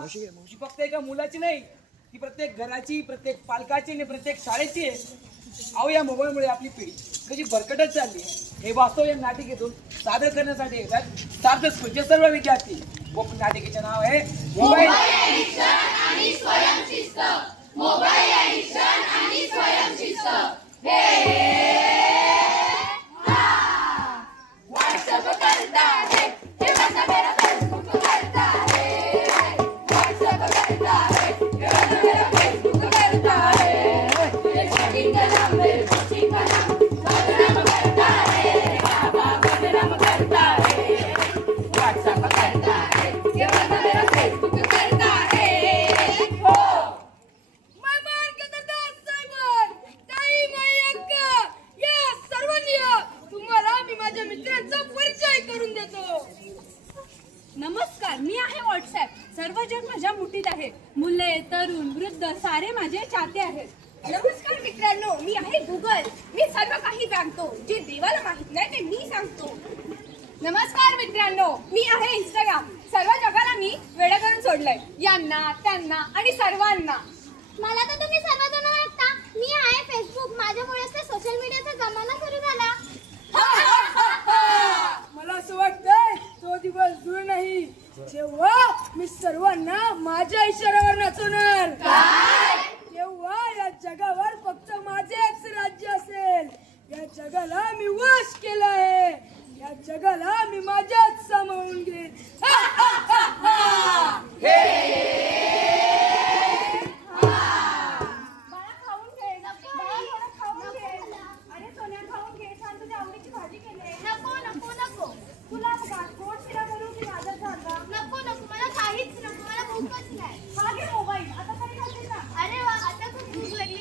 ही फक्त एका मुलाची नाही, ती प्रत्येक घराची, प्रत्येक पालकाची आणि प्रत्येक शाळेची आहे. अहो, या मोबाईलमुळे आपली पिढी कशी भरकटत चालली हे वास्तव या नाटिकेतून सादर करण्यासाठी येतात सार्थक स्कूलचे सर्व विद्यार्थी. कोकण नाटिकेचे नाव आहे मोबाईल आणि स्वयंशिस्त. मोबाईल ऍडिक्शन आणि स्वयंशिस्त. व्हॉट्सअप करता है, हे माझा मेरा फेसबुक करता है. व्हॉट्सअप करता है, हे माझा मेरा फेसबुक करता है. ये चैटिंग का नाम है, कोचिंग का नाम, बदनाम करता है बाबा, बदनाम करता है. व्हॉट्सअप करता है, हे माझा मेरा फेसबुक करता है. नमस्कार, मी आहे व्हॉट्सअप. सर्व जग माझ्या मुठीत आहे. मुले, तरुण, वृद्ध सारे माझे चाहते आहेत. नमस्कार मित्रांनो, मी आहे गुगल. मी सर्व काही जाणतो. जे देवाला माहित नाही ते मी सांगतो. नमस्कार मित्रांनो, मी आहे इंस्टाग्राम. सर्व जगाला मी वेडा करून सोडलंय. यांना, त्यांना आणि सर्वांना. मला तर तुम्ही सर्वजण वाटता. मी आहे फेसबुक. माझ्यामुळेच तर सोशल मीडियाचा जमाना सुरू झाला. मला असं वाटतंय तो दिवस दूर नाही जेव्हा मी सर्वांना माझ्या इशाऱ्यावर नाचवणार. तेव्हा या जगावर फक्त माझेच राज्य असेल. या जगाला मी वश केलं आहे. या जगाला मी माझ्याच सामावून घेईन. बाळा खाऊन घे. बाळा थोडं खाऊन घे. अरे सोन्या खाऊन घे. छान तुझ्या आवडीची भाजी केली. नको नको नको तुला गोड शिरा करू की गाजरचा हलवा? नको नको मला काहीच नको. मला भूकच नाही. हा घे मोबाईल. आता तरी खाशील ना? अरे वा, आता खूप भूक लागली.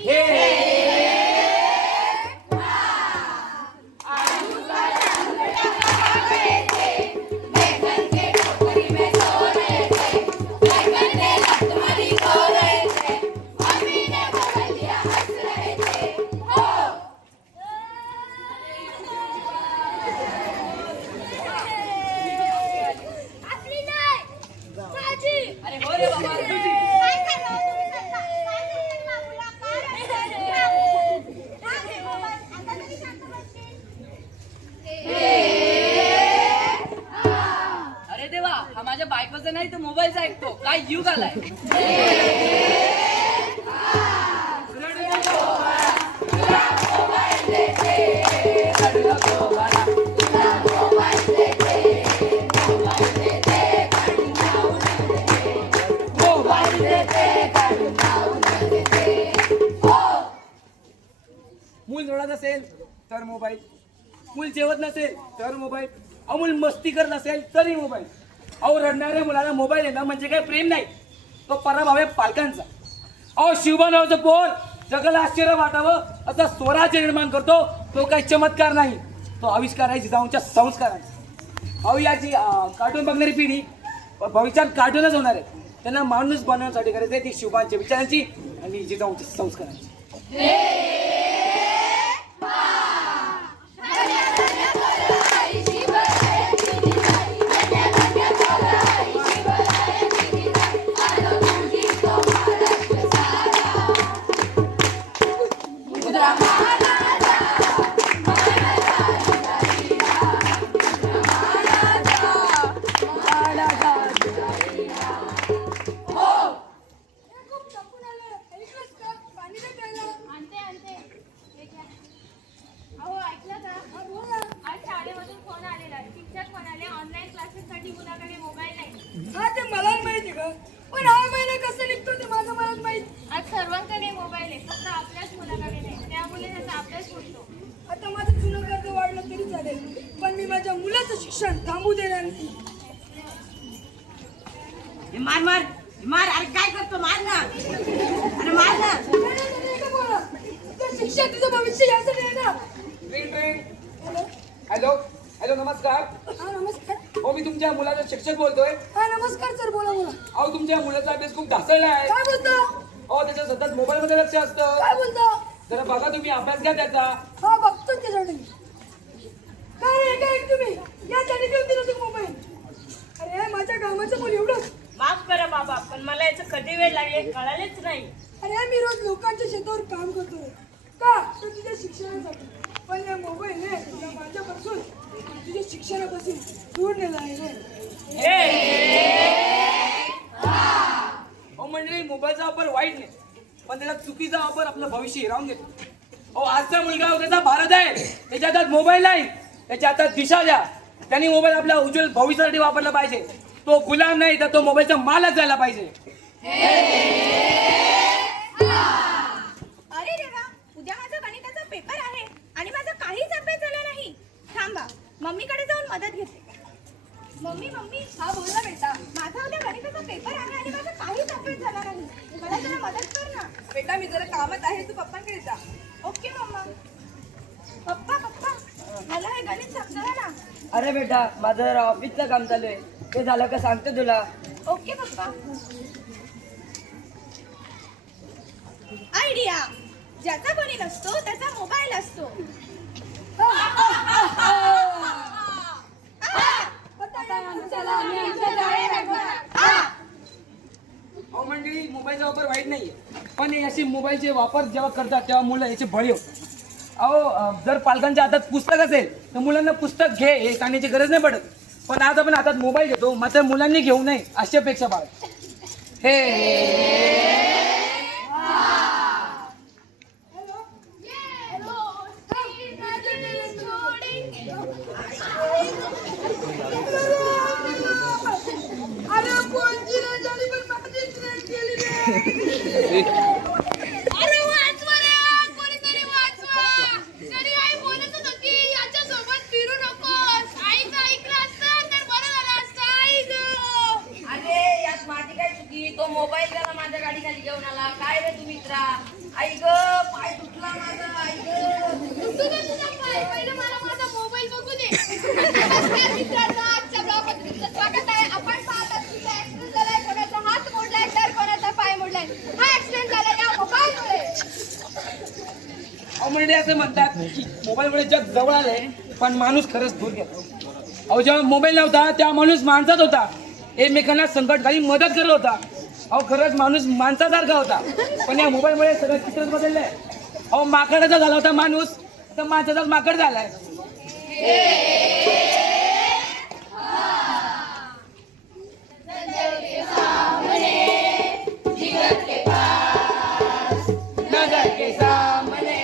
आपली नाही माझी. अरे हो रे बाबा, तुझी. काय करणार तुम्ही स्वतः? काय करणार बाबूला? काय करणार? आता तरी शांत बसशील? अरे देवा, हा माझ्या बायकोचा नाही तर मोबाईलचा ऐकतो. काय युग आलाय. मूल रडत असेल तर मोबाईल, मूल जेवत नसेल तर मोबाईल, मूल मस्ती करत असेल तरी मोबाईल. अहो, रडणाऱ्या मुलाला मोबाईल येणं म्हणजे काय प्रेम नाही, तो पराभव आहे पालकांचा. अहो, शिवबा नावाचं पोर जगाला आश्चर्य वाटावं असा स्वराज्य निर्माण करतो. तो काही चमत्कार नाही, तो आविष्कार आहे जिजाऊंच्या संस्कारांचा. अहो, याची कार्टून बघणारी पिढी भविष्यात कार्टूनच होणार आहे. त्यांना माणूस बनवण्यासाठी गरज आहे ती शिवबांच्या विचारांची आणि जिजाऊंच्या संस्कारांची. हा, ते मला माहिती का, पण हा महिना कसं निघतो ते माझं मलाच माहित. आज सर्वांकडे मोबाईल आहे, फक्त आपल्याच मुलाकडे नाही. त्यामुळे त्याचा अभ्यास होतो. आता माझं जुनं कर्ज वाढलं तरी चालेल, पण मी माझ्या मुलाचं शिक्षण थांबू देणार नाही. मार मार मार. अरे काय करतो? मार ना. अरे मार ना. शिक्षण तुझं भविष्य यासाठी आहे ना. हॅलो हॅलो, नमस्कार. हा नमस्कार. हो, मी तुमच्या मुलाचा शिक्षक बोलतोय. हा नमस्कार सर, बोला बोला. अहो, तुमच्या मुलाचा अभ्यास खूप ढासळला आहे. काय बोलता? अहो, त्याच्या सतत मोबाईल मध्ये लक्ष असतं. काय बोलता? जरा बघा, तुम्ही अभ्यास घ्या त्याचा. हा बघतो त्याच्याकडे. काय रे, काय तुम्ही यासाठी देऊन दिला तू मोबाईल? अरे माझ्या कामाचं बोल एवढं माफ करा बाबा, पण मला याचं कधी वेळ लागले कळालेच नाही. अरे मी रोज लोकांच्या शेतावर काम करतो का तर तुझ्या शिक्षणासाठी. पण या मोबाईलने तुला माझ्यापासून तुझ्या शिक्षणापासून दूर नेला आहे रे. अहो मंडळी, मोबाईलचा वापर वाईट नाही, पण त्याचा चुकीचा वापर आपलं भविष्य हिरावून घेतो. अहो आजचा मुलगा उद्याचा भारत आहे, त्याच्या हातात मोबाईल नाही, त्याच्या हातात दिशा द्या. त्यांनी मोबाईल आपल्या उज्ज्वल भविष्यासाठी वापरला पाहिजे. तो गुलाम नाही तर तो मोबाईलचा मालक झाला पाहिजे. अरे देवा, उद्या माझा गणिताचा पेपर आहे आणि माझा काहीच अभ्यास झाला नाही. थांबा, मम्मीकडे जाऊन मदत घेते. मम्मी मम्मी, हा बोल ना बेटा. माझा उद्या गणिताचा पेपर आहे आणि माझा काहीच अभ्यास झाला नाही. मला जरा मदत कर ना. बेटा मी जरा कामात आहे, तू पप्पांकडे जा. ओके मम्मा. पप्पा पप्पा, मला हे गणित समजावा ना. अरे बेटा, माझं जरा ऑफिसचं काम चालू आहे, ते झालं का सांगतो तुला. ओके पप्पा. आयडिया, ज्याचा कोणी नसतो त्याचा मोबाईल असतो. अहो मंडळी, मोबाईलचा वापर वाईट नाहीये, पण हे अशी मोबाईलचे वापर जेव्हा करतात तेव्हा मुलं याचे बळी होतात. अहो जर पालकांच्या हातात पुस्तक असेल तर मुलांना पुस्तक घे हे सांगण्याची गरज नाही पडत. पण आज आपण हातात मोबाईल घेतो, मात्र मुलांनी घेऊ नये अशी अपेक्षा बाळग. हे अरे कोणची नाही झाली पण माझीच नाही केली रे. अरे वाचवा रे, कोणीतरी वाचवा. तरी आई बोलत होती याच्यासोबत फिरू नकोस. आईचं ऐकलं असतं तर बरं झालं असतं. आई गं. अरे यात माझी काय चुकी? तो मोबाईल त्याला माझ्या गाडी खाली घेऊन आला. काय रे तू मित्रा? आई ग, पाय तुटला माझा. आई ग. तुझा तुझा पाय, पहिले मला माझा मोबाईल बघू दे. नमस्कार मित्रांनो, आजच्या ब्लॉगमध्ये तुमचं स्वागत आहे. आपण पाहत आहात की ऍक्सिडेंट झालाय, कोणाचा हात मोडलाय तर कोणाचा पाय मोडलाय. हा ऍक्सिडेंट झाला या मोबाईलमुळे. अहो मंडळी, असं म्हणतात की मोबाईलमुळे जग जवळ आलंय पण माणूस खरंच दूर गेला. अहो जेव्हा मोबाईल नव्हता तेव्हा माणूस माणसात होता, एकमेकांना संकटकाळी मदत करत होता. अहो खरंच माणूस माणसासारखा होता, पण या मोबाईलमुळे सगळं चित्रच बदललंय. अहो माकडाचा झाला होता माणूस, तर माणसाचाच माकड झालाय. नजर के सामने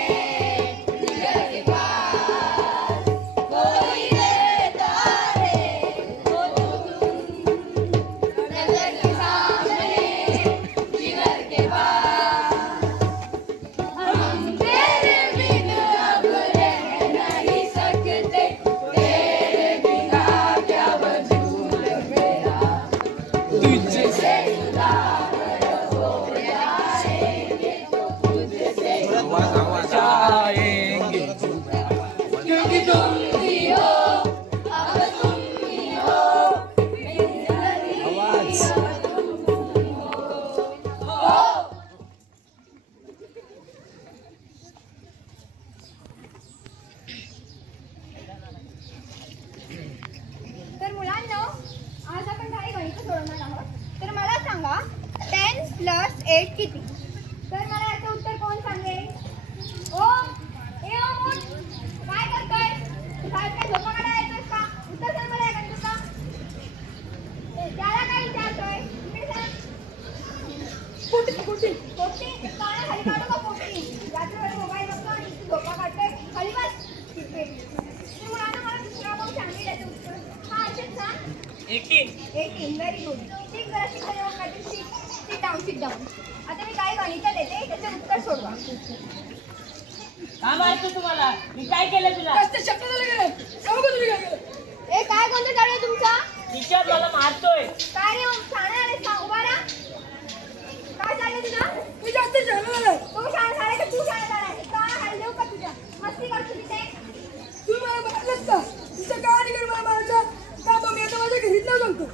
तर मुलांनो, आज आपण काही गणित सोडवणार आहोत. तर मला सांगा 10 + 8 किती? तर मला याचं उत्तर कोण सांगेल? ओम, ए ओम, काय करतोय? साहेब काय झोपा काढायला येतोयस का? उत्तर सांग मला या गणिताचं. त्याला काय विचारतोय? इकडे सांग. पोटी काना खाली काढू का पोटी? रात्रभर मोबाईल बघतो आणि झोपा काढतोय. खाली बस. तर मुलांना मला दुसरा कोण सांगेल याचं उत्तर? हा असेच सांग. 18. Very good. ठीक, जरा sit down. आता मी काही गणित देते, त्याचे उत्तर सोडवा. का मारतो तुम्हाला? मी काय केलं तुला? रस्ते शब्द झाले गेले. सांगू का तुम्ही काय केलं? ए काय कोणतं चालू आहे तुमचा? टीचर मला मारतोय. काय रे शाळा आले का? उभा राहा. काय चाललंय तुझा? मी जास्त झालं झालं. तू शाळा झाला का तू शाळा झाला? का हाल देऊ का तुझ्या? मस्ती करतो तिथे. तू मला मारलंस का? तुझं काय निघेल मला मारायचं? का मी आता माझ्या घरीच ना सांगतो.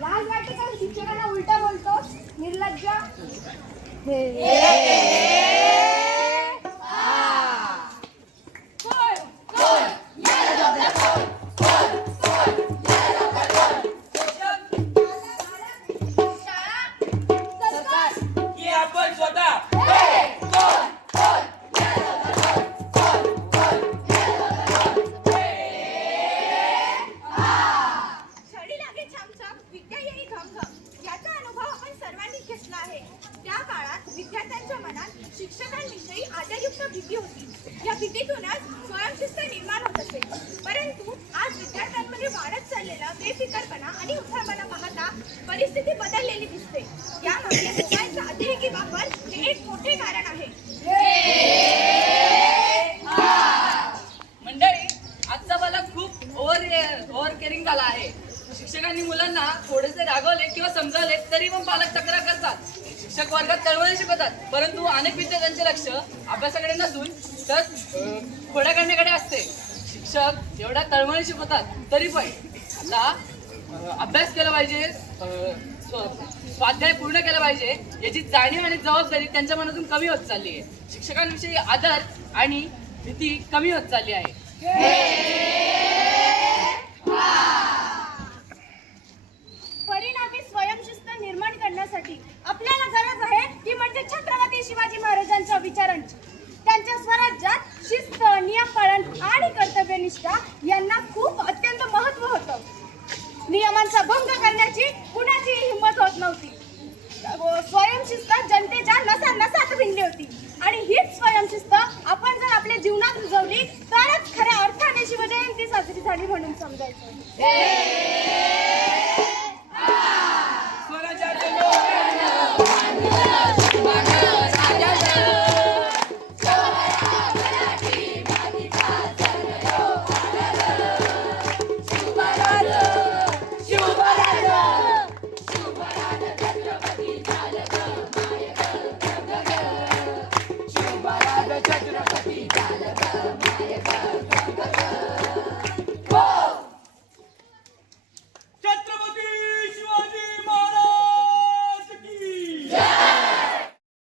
लाज वाटते का शिक्षकांना उलटा बोलतो? निर्लज्ज. भीती होती. या भीतीतूनच स्वयंशिस्त निर्माण होत असे. परंतु आज विद्यार्थ्यांमध्ये वाढत चाललेला बेफिकरपणा आणि उथळपणा पाहता परिस्थिती बदललेली दिसते. यामागे मोबाईलचा अतिरेकी वापर हे एक मोठे कारण आहे. मंडळी, आजचा पालक खूप ओव्हर केअरिंग झाला आहे. शिक्षकांनी मुलांना थोडेसे रागवले किंवा समजावले तरी पण पालक तक्रार करतात. शिक्षक वर्गात तळमळी शिकवतात, परंतु अनेक विद्यार्थ्यांचे लक्ष अभ्यासाकडे नसून तर खोड्या करण्याकडे असते. शिक्षक एवढ्या तळमळी शिकवतात तरी पण आता अभ्यास केला पाहिजे, स्वाध्याय पूर्ण केला पाहिजे याची जाणीव आणि जबाबदारी त्यांच्या मनातून कमी होत चालली आहे. शिक्षकांविषयी आदर आणि भीती कमी होत चालली आहे. परिणामी स्वयंशिस्त निर्माण करण्यासाठी आपल्याला गरज आहे ती म्हणजे छत्रपती शिवाजी महाराजांच्या विचारांची. त्यांच्या स्वराज्यात शिस्त, नियमपालन आणि कर्तव्यनिष्ठा यांना खूप